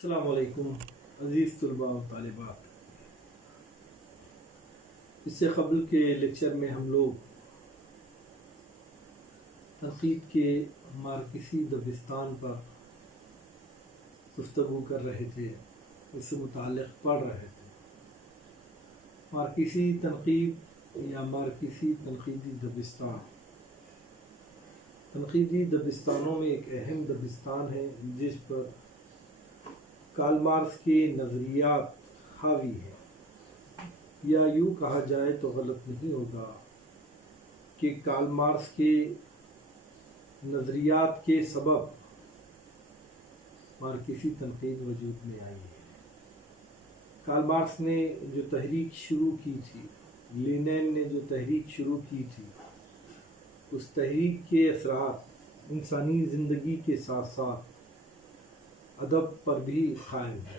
السلام علیکم عزیز طلباء و طالبات۔ اس سے قبل کے لیکچر میں ہم لوگ تنقید کے مارکسی دبستان پر گفتگو کر رہے تھے، اس سے متعلق پڑھ رہے تھے۔ مارکسی تنقید یا مارکسی تنقیدی دبستان تنقیدی دبستانوں میں ایک اہم دبستان ہے جس پر کارل مارکس کے نظریات حاوی ہیں، یا یوں کہا جائے تو غلط نہیں ہوگا کہ کارل مارکس کے نظریات کے سبب مارکسی تنقید وجود میں آئی ہے۔ کارل مارکس نے جو تحریک شروع کی تھی، لینین نے جو تحریک شروع کی تھی، اس تحریک کے اثرات انسانی زندگی کے ساتھ ساتھ ادب پر بھی قائم ہے،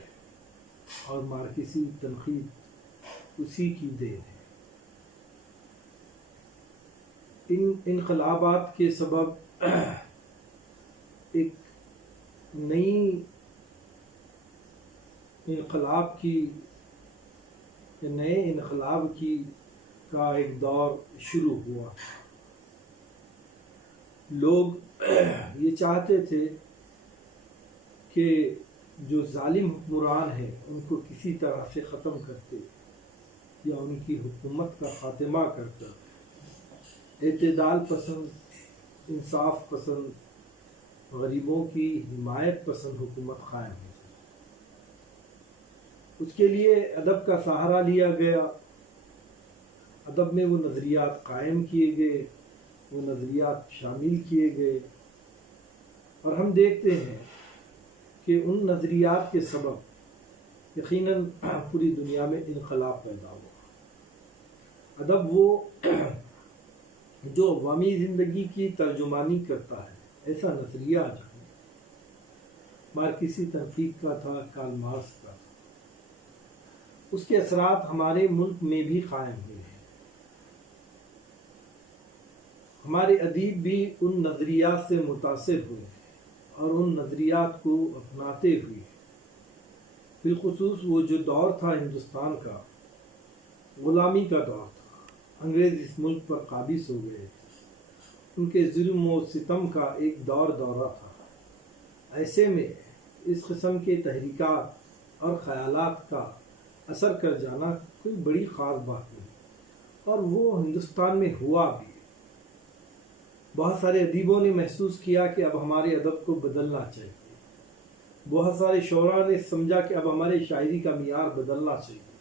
اور مارکسی تنقید اسی کی دین ہے۔ ان انقلابات کے سبب ایک نئی نئے انقلاب کا ایک دور شروع ہوا۔ لوگ یہ چاہتے تھے کہ جو ظالم حکمران ہیں ان کو کسی طرح سے ختم کرتے یا ان کی حکومت کا خاتمہ کرتے اعتدال پسند، انصاف پسند، غریبوں کی حمایت پسند حکومت قائم ہے۔ اس کے لیے ادب کا سہارا لیا گیا، ادب میں وہ نظریات قائم کیے گئے، وہ نظریات شامل کیے گئے، اور ہم دیکھتے ہیں کہ ان نظریات کے سبب یقیناً پوری دنیا میں انقلاب پیدا ہوا۔ ادب وہ جو عوامی زندگی کی ترجمانی کرتا ہے، ایسا نظریہ جو ہے مارکسی تنقید کا تھا، کارل مارکس کا، اس کے اثرات ہمارے ملک میں بھی قائم ہوئے ہیں۔ ہمارے ادیب بھی ان نظریات سے متاثر ہوئے ہیں اور ان نظریات کو اپناتے ہوئے، بالخصوص وہ جو دور تھا ہندوستان کا، غلامی کا دور تھا، انگریز اس ملک پر قابض ہو گئے تھے، ان کے ظلم و ستم کا ایک دورہ تھا۔ ایسے میں اس قسم کے تحریکات اور خیالات کا اثر کر جانا کوئی بڑی خاص بات نہیں، اور وہ ہندوستان میں ہوا بھی۔ بہت سارے ادیبوں نے محسوس کیا کہ اب ہمارے ادب کو بدلنا چاہیے، بہت سارے شعراء نے سمجھا کہ اب ہمارے شاعری کا معیار بدلنا چاہیے،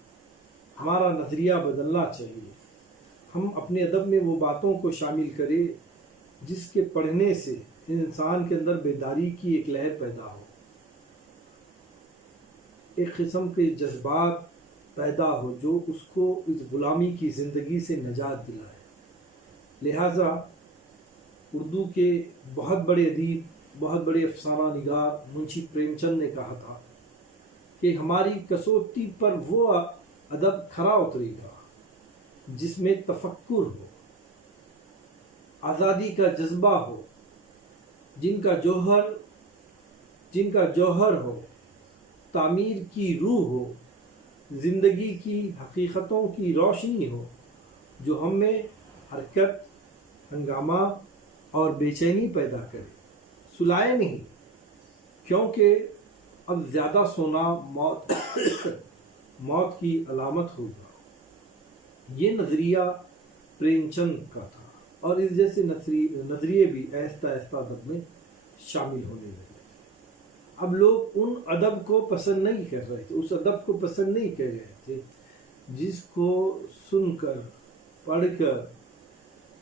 ہمارا نظریہ بدلنا چاہیے، ہم اپنے ادب میں وہ باتوں کو شامل کریں جس کے پڑھنے سے انسان کے اندر بیداری کی ایک لہر پیدا ہو، ایک قسم کے جذبات پیدا ہو جو اس کو اس غلامی کی زندگی سے نجات دلائے۔ لہٰذا اردو کے بہت بڑے ادیب، بہت بڑے افسانہ نگار منشی پریم چند نے کہا تھا کہ ہماری کسوٹی پر وہ ادب کھرا اترے گا جس میں تفکر ہو، آزادی کا جذبہ ہو، جن کا جوہر ہو، تعمیر کی روح ہو، زندگی کی حقیقتوں کی روشنی ہو، جو ہم میں حرکت، ہنگامہ اور بے چینی پیدا کرے، سلائے نہیں، کیونکہ اب زیادہ سونا موت کی علامت ہوگا۔ یہ نظریہ پریم چند کا تھا، اور اس جیسے نظریے بھی آہستہ آہستہ ادب میں شامل ہونے لگے۔ اب لوگ ان ادب کو پسند نہیں کر رہے تھے، اس ادب کو پسند نہیں کر رہے تھے جس کو سن کر، پڑھ کر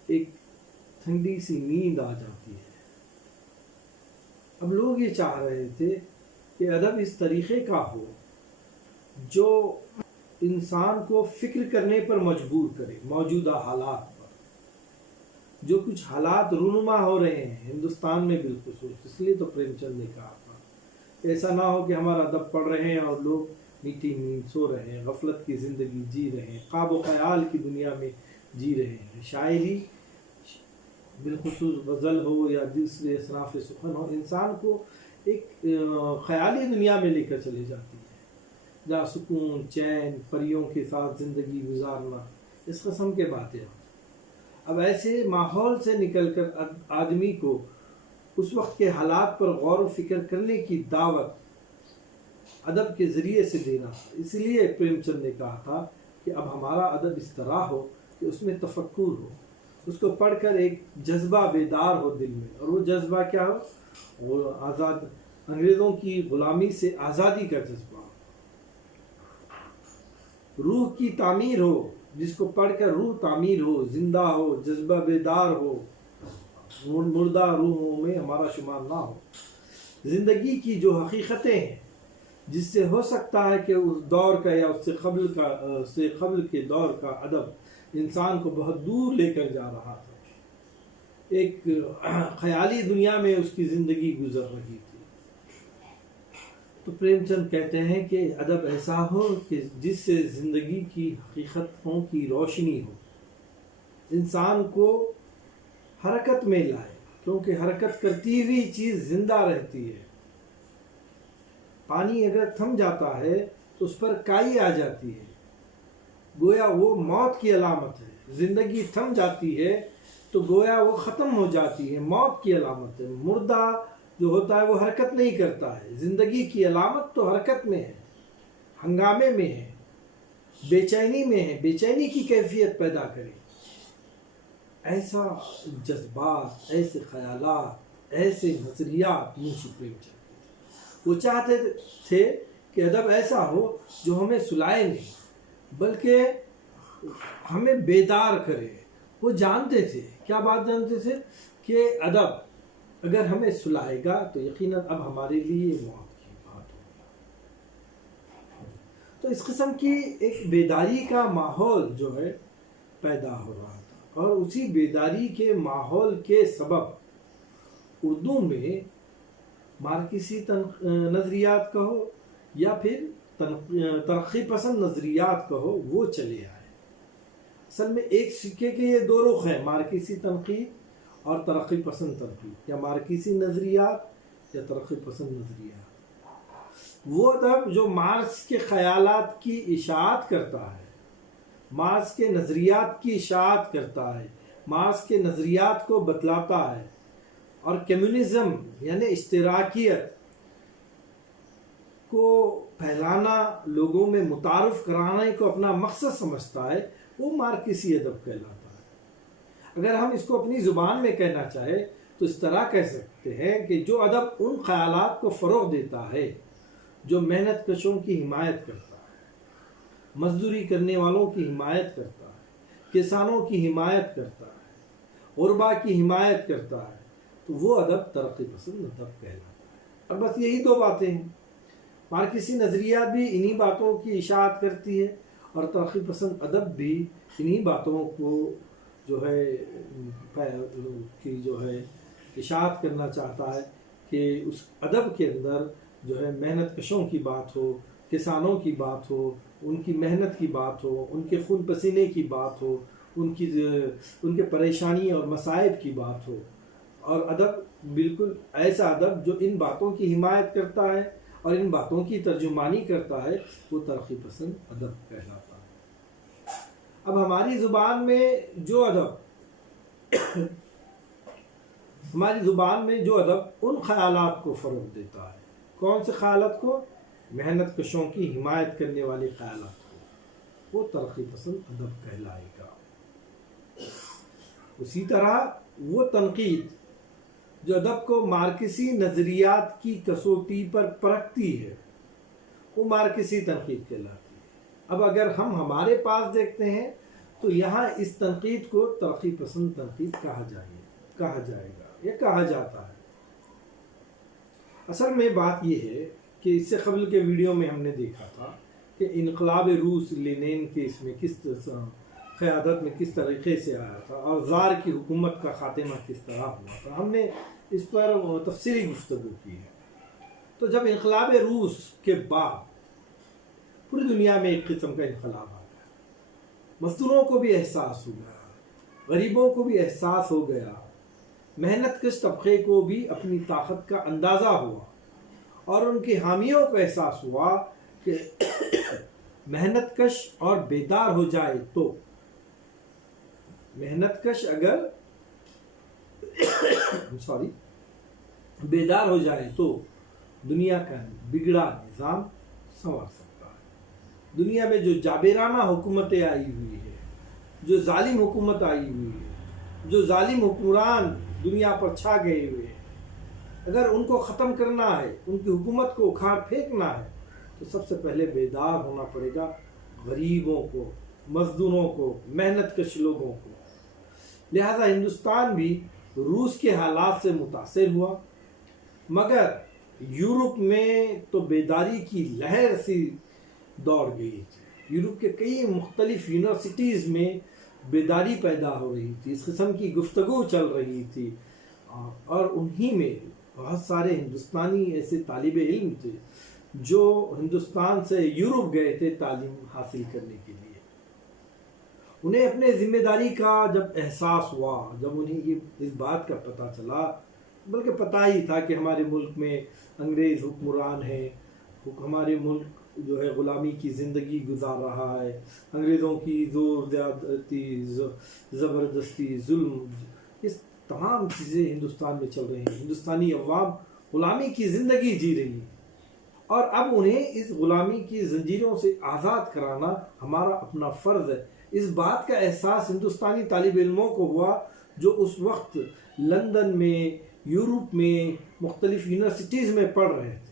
ایک ٹھنڈی سی نیند آ جاتی ہے۔ اب لوگ یہ چاہ رہے تھے کہ ادب اس طریقے کا ہو جو انسان کو فکر کرنے پر مجبور کرے، موجودہ حالات پر۔ جو کچھ حالات رونما ہو رہے ہیں ہندوستان میں بالخصوص، اس لیے تو پریم چند نے کہا تھا ایسا نہ ہو کہ ہمارا ادب پڑھ رہے ہیں اور لوگ میٹھی نیند سو رہے ہیں، غفلت کی زندگی جی رہے ہیں، خواب و خیال کی دنیا میں جی رہے ہیں۔ شاعری بالخصوص غزل ہو یا دوسرے اصناف سخن ہو، انسان کو ایک خیالی دنیا میں لے کر چلی جاتی ہے جہاں سکون، چین، پریوں کے ساتھ زندگی گزارنا، اس قسم کے باتیں. اب ایسے ماحول سے نکل کر آدمی کو اس وقت کے حالات پر غور و فکر کرنے کی دعوت ادب کے ذریعے سے دینا. اس لیے پریم چند نے کہا تھا کہ اب ہمارا ادب اس طرح ہو کہ اس میں تفکر ہو، اس کو پڑھ کر ایک جذبہ بیدار ہو دل میں، اور وہ جذبہ کیا ہو؟ وہ آزاد انگریزوں کی غلامی سے آزادی کا جذبہ ہو، روح کی تعمیر ہو، جس کو پڑھ کر روح تعمیر ہو، زندہ ہو، جذبہ بیدار ہو، مردہ روحوں میں ہمارا شمار نہ ہو. زندگی کی جو حقیقتیں ہیں جس سے ہو سکتا ہے کہ اس دور کا یا اس سے قبل کے دور کا ادب انسان کو بہت دور لے کر جا رہا تھا، ایک خیالی دنیا میں اس کی زندگی گزر رہی تھی. تو پریم چند کہتے ہیں کہ ادب ایسا ہو کہ جس سے زندگی کی حقیقتوں کی روشنی ہو، انسان کو حرکت میں لائے، کیونکہ حرکت کرتی ہوئی چیز زندہ رہتی ہے. پانی اگر تھم جاتا ہے تو اس پر کائی آ جاتی ہے، گویا وہ موت کی علامت ہے. زندگی تھم جاتی ہے تو گویا وہ ختم ہو جاتی ہے، موت کی علامت ہے. مردہ جو ہوتا ہے وہ حرکت نہیں کرتا ہے. زندگی کی علامت تو حرکت میں ہے، ہنگامے میں ہے، بے چینی میں ہے. بے چینی کی کیفیت پیدا کرے. ایسا جذبات، ایسے خیالات، ایسے نظریات منشی پریم چند وہ چاہتے تھے کہ ادب ایسا ہو جو ہمیں سلائے نہیں بلکہ ہمیں بیدار کرے. وہ جانتے تھے، کیا بات جانتے تھے؟ کہ ادب اگر ہمیں سلائے گا تو یقیناً اب ہمارے لیے موت کی بات ہوگی. تو اس قسم کی ایک بیداری کا ماحول جو ہے پیدا ہو رہا تھا، اور اسی بیداری کے ماحول کے سبب اردو میں مارکسی نظریات کہو یا پھر ترقی پسند نظریات کہو، وہ چلے آئے. اصل میں ایک سکے کے یہ دو رخ ہیں، مارکسی تنقید اور ترقی پسند تنقید، یا مارکسی نظریات یا ترقی پسند نظریات. وہ ادب جو مارکس کے خیالات کی اشاعت کرتا ہے، مارکس کے نظریات کی اشاعت کرتا ہے، مارکس کے نظریات کو بتلاتا ہے، اور کمیونزم یعنی اشتراکیت کو پھیلانا، لوگوں میں متعارف کرانے کو اپنا مقصد سمجھتا ہے، وہ مارکسی ادب کہلاتا ہے. اگر ہم اس کو اپنی زبان میں کہنا چاہے تو اس طرح کہہ سکتے ہیں کہ جو ادب ان خیالات کو فروغ دیتا ہے جو محنت کشوں کی حمایت کرتا ہے، مزدوری کرنے والوں کی حمایت کرتا ہے، کسانوں کی حمایت کرتا ہے، غربا کی حمایت کرتا ہے، تو وہ ادب ترقی پسند ادب کہلاتا ہے. اور بس یہی دو باتیں ہیں. مارکسی نظریات بھی انہی باتوں کی اشاعت کرتی ہے، اور ترقی پسند ادب بھی انہی باتوں کو جو ہے اشاعت کرنا چاہتا ہے کہ اس ادب کے اندر جو ہے محنت کشوں کی بات ہو، کسانوں کی بات ہو، ان کی محنت کی بات ہو، ان کے خون پسینے کی بات ہو، ان کے پریشانی اور مصائب کی بات ہو. اور ادب بالکل ایسا ادب جو ان باتوں کی حمایت کرتا ہے اور ان باتوں کی ترجمانی کرتا ہے، وہ ترقی پسند ادب کہلاتا ہے. اب ہماری زبان میں جو ادب ان خیالات کو فروغ دیتا ہے، کون سے خیالات کو؟ محنت کشوں کی حمایت کرنے والے خیالات کو، وہ ترقی پسند ادب کہلائے گا. اسی طرح وہ تنقید جو ادب کو مارکسی نظریات کی کسوٹی پر پرکھتی ہے، وہ مارکسی تنقید کہلاتی ہے. اب اگر ہم ہمارے پاس دیکھتے ہیں تو یہاں اس تنقید کو ترقی پسند تنقید کہا جائے گا یا کہا جاتا ہے. اصل میں بات یہ ہے کہ اس سے قبل کے ویڈیو میں ہم نے دیکھا تھا کہ انقلاب روس لینین کے اس میں قیادت میں کس طریقے سے آیا تھا، اور زار کی حکومت کا خاتمہ کس طرح ہوا تھا. ہم نے اس پر تفصیلی گفتگو کی ہے. تو جب انقلاب روس کے بعد پوری دنیا میں ایک قسم کا انقلاب آ گیا، مزدوروں کو بھی احساس ہو گیا، غریبوں کو بھی احساس ہو گیا، محنت کش طبقے کو بھی اپنی طاقت کا اندازہ ہوا. اور ان کے حامیوں کو احساس ہوا کہ محنت کش اور بیدار ہو جائے تو محنت کش اگر بیدار ہو جائے تو دنیا کا بگڑا نظام سنور سکتا ہے۔ دنیا میں جو جابرانہ حکومتیں آئی ہوئی ہے، جو ظالم حکومت آئی ہوئی ہے، جو ظالم حکمران دنیا پر چھا گئے ہوئے ہیں، اگر ان کو ختم کرنا ہے، ان کی حکومت کو اکھاڑ پھینکنا ہے تو سب سے پہلے بیدار ہونا پڑے گا غریبوں کو، مزدوروں کو، محنت کش لوگوں کو۔ لہذا ہندوستان بھی روس کے حالات سے متاثر ہوا، مگر یورپ میں تو بیداری کی لہر سی دوڑ گئی تھی۔ یورپ کے کئی مختلف یونیورسٹیز میں بیداری پیدا ہو رہی تھی، اس قسم کی گفتگو چل رہی تھی، اور انہی میں بہت سارے ہندوستانی ایسے طالب علم تھے جو ہندوستان سے یورپ گئے تھے تعلیم حاصل کرنے کے لیے۔ انہیں اپنے ذمہ داری کا جب احساس ہوا، جب انہیں اس بات کا پتہ چلا، بلکہ پتہ ہی تھا کہ ہمارے ملک میں انگریز حکمران ہیں، ہمارے ملک جو ہے غلامی کی زندگی گزار رہا ہے، انگریزوں کی زور زیادتی، زبردستی، ظلم، اس تمام چیزیں ہندوستان میں چل رہی ہیں، ہندوستانی عوام غلامی کی زندگی جی رہی ہے، اور اب انہیں اس غلامی کی زنجیروں سے آزاد کرانا ہمارا اپنا فرض ہے۔ اس بات کا احساس ہندوستانی طالب علموں کو ہوا جو اس وقت لندن میں، یورپ میں، مختلف یونیورسٹیز میں پڑھ رہے تھے،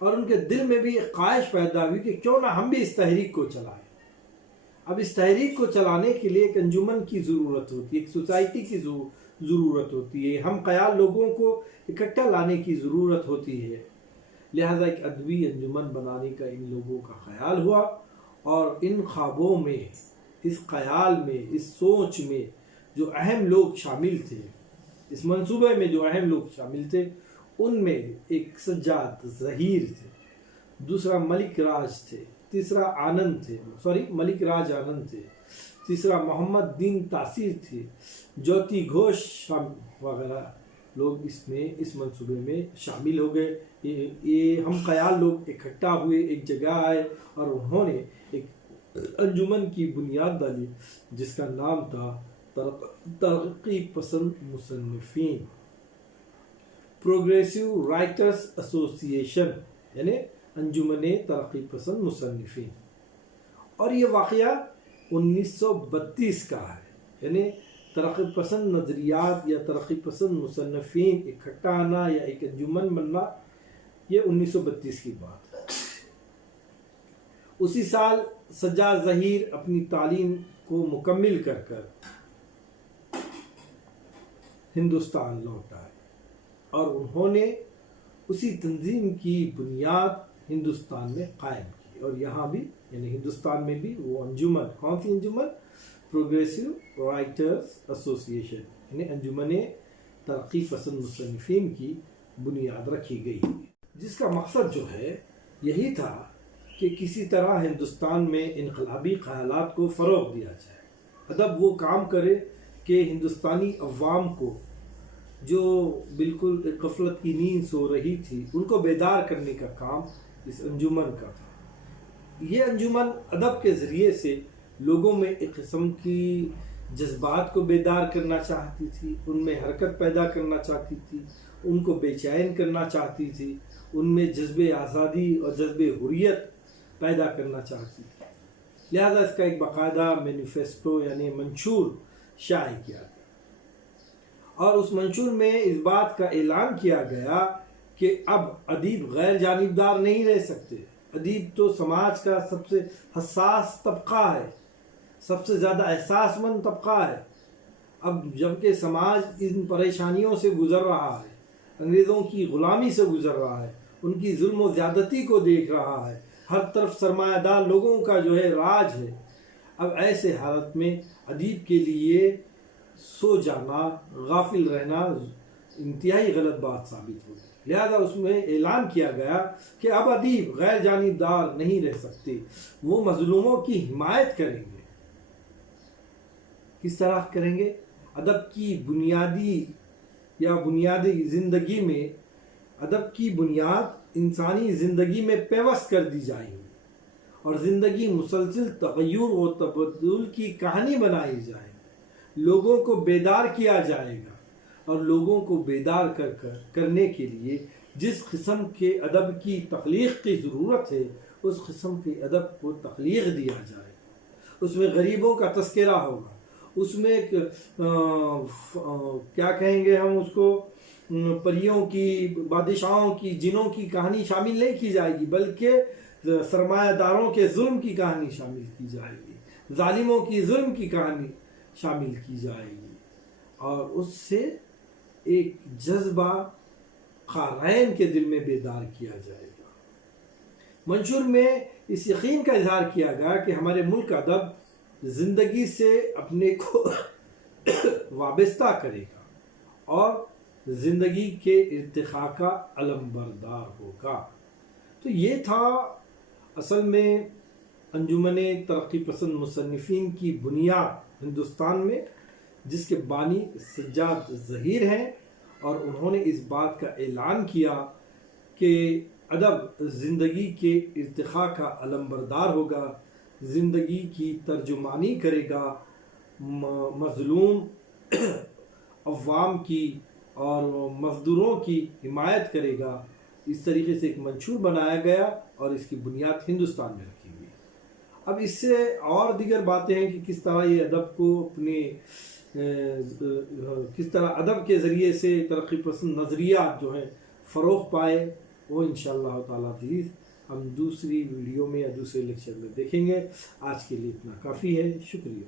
اور ان کے دل میں بھی ایک خواہش پیدا ہوئی کہ کیوں نہ ہم بھی اس تحریک کو چلائیں۔ اب اس تحریک کو چلانے کے لیے ایک انجمن کی ضرورت ہوتی ہے، ایک سوسائٹی کی ضرورت ہوتی ہے، ہم خیال لوگوں کو اکٹھا لانے کی ضرورت ہوتی ہے۔ لہذا ایک ادبی انجمن بنانے کا ان لوگوں کا خیال ہوا، اور ان خوابوں میں، اس خیال میں، اس سوچ میں جو اہم لوگ شامل تھے، اس منصوبے میں جو اہم لوگ شامل تھے، ان میں ایک سجاد ظہیر تھے، دوسرا ملک راج تھے، تیسرا ملک راج آنند تھے، تیسرا محمد دین تاثیر تھے، جیوتی گھوش وغیرہ لوگ اس منصوبے میں شامل ہو گئے۔ یہ ہم خیال لوگ اکٹھا ہوئے، ایک جگہ آئے، اور انہوں نے ایک انجمن کی بنیاد ڈالی جس کا نام تھا ترقی پسند مصنفین، پروگریسو رائٹرز ایسوسی ایشن، یعنی انجمن ترقی پسند مصنفین۔ اور یہ واقعہ 1932 کا ہے، یعنی ترقی پسند نظریات یا ترقی پسند مصنفین اکٹھا آنا یا ایک انجمن بننا، یہ 1932 کی بات ہے۔ اسی سال سجاد ظہیر اپنی تعلیم کو مکمل کر ہندوستان لوٹ آئے، اور انہوں نے اسی تنظیم کی بنیاد ہندوستان میں قائم کی، اور یہاں بھی یعنی ہندوستان میں بھی وہ انجمن، کون سی انجمن؟ پروگریسو رائٹرز ایسوسی ایشن، یعنی انجمن ترقی پسند مصنفین کی بنیاد رکھی گئی، جس کا مقصد جو ہے یہی تھا کہ کسی طرح ہندوستان میں انقلابی خیالات کو فروغ دیا جائے، ادب وہ کام کرے کہ ہندوستانی عوام کو جو بالکل غفلت کی نیند سو رہی تھی ان کو بیدار کرنے کا کام اس انجمن کا تھا۔ یہ انجمن ادب کے ذریعے سے لوگوں میں ایک قسم کی جذبات کو بیدار کرنا چاہتی تھی، ان میں حرکت پیدا کرنا چاہتی تھی، ان کو بے چین کرنا چاہتی تھی، ان میں جذب آزادی اور جذب حریت پیدا کرنا چاہتی تھی۔ لہذا اس کا ایک باقاعدہ مینیفیسٹو یعنی منشور شائع کیا گیا، اور اس منشور میں اس بات کا اعلان کیا گیا کہ اب ادیب غیر جانبدار نہیں رہ سکتے، ادیب تو سماج کا سب سے حساس طبقہ ہے، سب سے زیادہ احساس مند طبقہ ہے۔ اب جبکہ سماج ان پریشانیوں سے گزر رہا ہے، انگریزوں کی غلامی سے گزر رہا ہے، ان کی ظلم و زیادتی کو دیکھ رہا ہے، ہر طرف سرمایہ دار لوگوں کا جو ہے راج ہے، اب ایسے حالت میں ادیب کے لیے سو جانا، غافل رہنا انتہائی غلط بات ثابت ہوگی۔ لہذا اس میں اعلان کیا گیا کہ اب ادیب غیر جانبدار نہیں رہ سکتے، وہ مظلوموں کی حمایت کریں گے۔ کس طرح کریں گے؟ ادب کی بنیادی زندگی میں ادب کی بنیاد انسانی زندگی میں پیوست کر دی جائے گی اور زندگی مسلسل تغیر و تبدل کی کہانی بنائی جائے گی. لوگوں کو بیدار کیا جائے گا اور لوگوں کو بیدار کرنے کے لیے جس قسم کے ادب کی تخلیق کی ضرورت ہے اس قسم کے ادب کو تخلیق دیا جائے گا. اس میں غریبوں کا تذکرہ ہوگا, اس میں کیا کہیں گے ہم اس کو, پریوں کی, بادشاہوں کی, جنوں کی کہانی شامل نہیں کی جائے گی, بلکہ سرمایہ داروں کے ظلم کی کہانی شامل کی جائے گی, ظالموں کی ظلم کی کہانی شامل کی جائے گی, اور اس سے ایک جذبہ قارئین کے دل میں بیدار کیا جائے گا. منشور میں اس یقین کا اظہار کیا گیا کہ ہمارے ملک کا ادب زندگی سے اپنے کو وابستہ کرے گا اور زندگی کے ارتقاء کا علم بردار ہوگا. تو یہ تھا اصل میں انجمن ترقی پسند مصنفین کی بنیاد ہندوستان میں, جس کے بانی سجاد ظہیر ہیں, اور انہوں نے اس بات کا اعلان کیا کہ ادب زندگی کے ارتقاء کا علم بردار ہوگا, زندگی کی ترجمانی کرے گا, مظلوم عوام کی اور مزدوروں کی حمایت کرے گا. اس طریقے سے ایک منشور بنایا گیا اور اس کی بنیاد ہندوستان میں رکھی گئی. اب اس سے اور دیگر باتیں ہیں کہ کس طرح یہ ادب کو اپنے کس طرح ادب کے ذریعے سے ترقی پسند نظریات جو ہیں فروغ پائے, وہ انشاءاللہ تعالیٰ عزیز ہم دوسری ویڈیو میں یا دوسرے لیکچر میں دیکھیں گے. آج کے لیے اتنا کافی ہے. شکریہ.